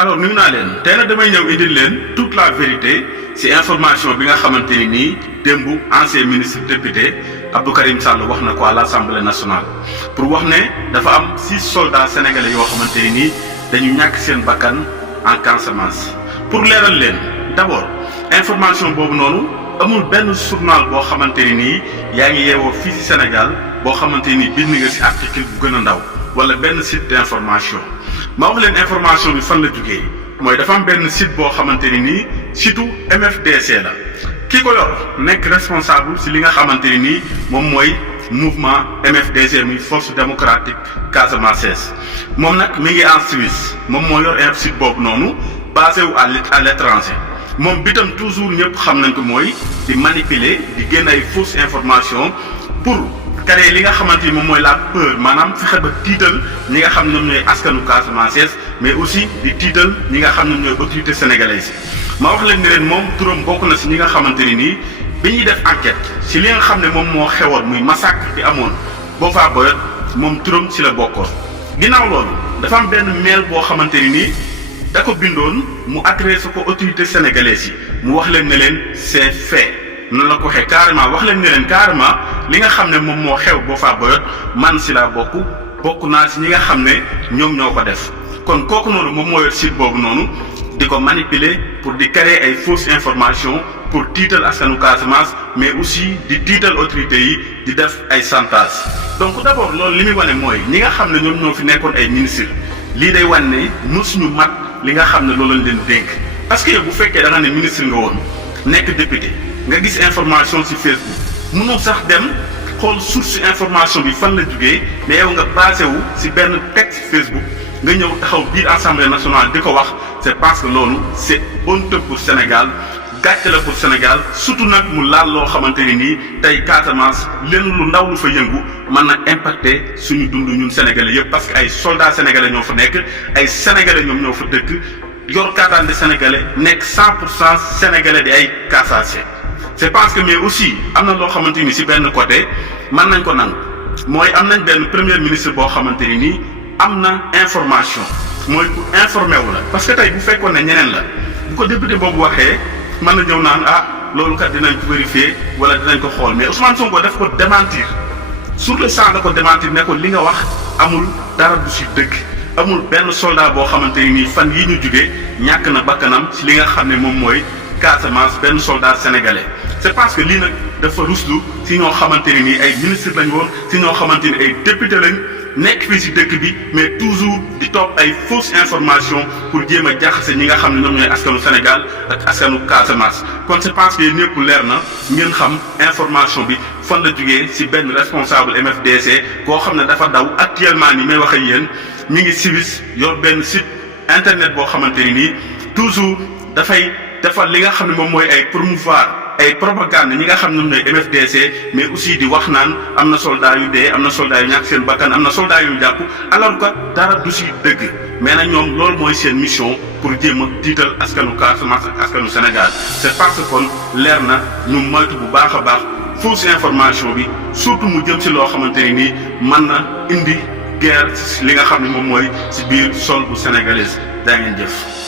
alors nuyu naa leen tey nag damay ñëw indil leen toute la vérité ci information bi nga xamante ni nii démb ancien ministre député Abdou Karim Sall wax na ko à l'Assemblée nationale pour wax ne dafa am 6 soldats sénégalais yoo xamante ni nii dañu ñàkk seen bakkan en Casamance. pour leeral leen d'abord information boobu noonu amul benn journal boo xamante ni nii yaa ngi yeewoo fii ci Sénégal boo xamante ni bind nga ci article bu gën a ndaw wala benn site d'information. ma wax leen information bi fan la jógee mooy dafa am benn site boo xamante ni nii surtout MFDC la ki ko yor nekk responsable ci li nga xamante ni nii moom mooy mouvement MFDC muy force démocratique casamançaise moom nag mi ngi en Suisse moom moo yor site boobu noonu basé wu à l'étranger moom bitam toujours ñëpp xam nañ ko mooy di manipuler di génn ay fausses informations pour créer li nga xamante ni moom mooy la peur maanaam fexe ba tiital ñi nga xam ne ñoom ñooy askanu Casamance mais aussi di tiital ñi nga xam ne ñooy autorités sénégalaises ma wax leen ni leen moom turam bokk na ci ñi nga xamante ni nii bi ñuy def enquête ci li nga xam ne moom moo xewoon muy massacre bi amoon Boffa Bayotte moom turam ci la bokkoon. ginnaaw loolu dafa am benn mail boo xamante ni nii da ko bindoon mu adressé ko autorités sénégalaises yi mu wax leen ne leen c'est fait. noonu la ko waxee carrément wax leen ne leen carrément li nga xam ne moom moo xew Boffa Bayotte man si laa bokk naa si ñi nga xam ne ñoom ñoo ko def kon kooku noonu moom moo yor site boobu noonu di ko manipuler pour di créer ay fausses informations pour tiital askanu Casamance mais aussi di tiital autorités yi di def ay chantage. donc d'abord loolu li muy wane mooy ñi nga xam ne ñoom ñoo fi nekkoon ay ministres lii day wane ne mësuñu mat li nga xam ne loolu lañ leen dénk parce que yow bu fekkee da nga ne ministre nga woon nekk député. nga gis information ci Facebook mënoo sax dem xool source information bi fan la jógee mais yow nga basé wu ci benn texte Facebook nga ñëw taxaw biir Assemblée nationale di ko wax c'est parce que loolu c'est honteux pour Sénégal gàcce la pour Sénégal surtout nag mu laal loo xamante ni nii tey Casamance lenn lu ndaw lu fa yëngu mën na impacter suñu dund ñun sénégalais yëpp parce que ay soldats sénégalais ñoo fa nekk ay sénégalais ñoom ñoo fa dëkk yor carte d'identité sénégalais nekk 100% sénégalais di ay Casamançais. c'est parce que mais aussi am na loo xamante ni ci benn côté mën nañ ko nangu mooy am nañ benn premier ministre boo xamante ni nii am na information mooy pour informer wu la parce que tey bu fekkoon ne ñeneen la bu ko député boobu waxee mën na ñëw naan loolu kat dinañ ko vérifier wala dinañ ko xool mais Ousmane Sonko daf ko démentir sur le champ da ko démentir ne ko li nga wax amul dara du ci dëgg amul benn soldat boo xamante ni nii fan yi ñu jugee ñàkk na bakkanam ci li nga xam ne moom mooy Casamance benn soldat sénégalais. c'est parce que lii nag dafa ruslu ci ñoo xamante ne nii ay ministre lañ woon ci ñoo xamante ni ay député lañ nekk fii ci dëkk bi mais toujours di topp ay fausses informations pour jéem a jaxase ñi nga xam ne ñoom ñooy askanu Sénégal ak askanu Casamance. kon c'est parce que ñëpp leer na ngeen xam information bi fan la jógee ci benn responsable MFDC koo xam ne dafa daw actuellement ni may wax ak yéen mi ngi Suisse yor benn site internet boo xamante ni nii toujours dafay defal li nga xam ne moom mooy ay promouvoir. ay propagande ñi nga xam ne ñooy MFDC mais aussi di wax naan am na soldats yu dee am na soldats yu ñàkk seen bakkan am na soldats yu jàpp alors que dara du ci dëgg mais nag ñoom loolu mooy seen mission pour jéem a tiital askanu Casamance ak askanu Sénégal c'est parce que kon leer na ñu moytu bu baax a baax fausse information bi surtout mu jëm ci loo xamante ni nii mën na indi guerre li nga xam ne moom mooy ci biir sol bu sénégalaise daa ngeen jëf.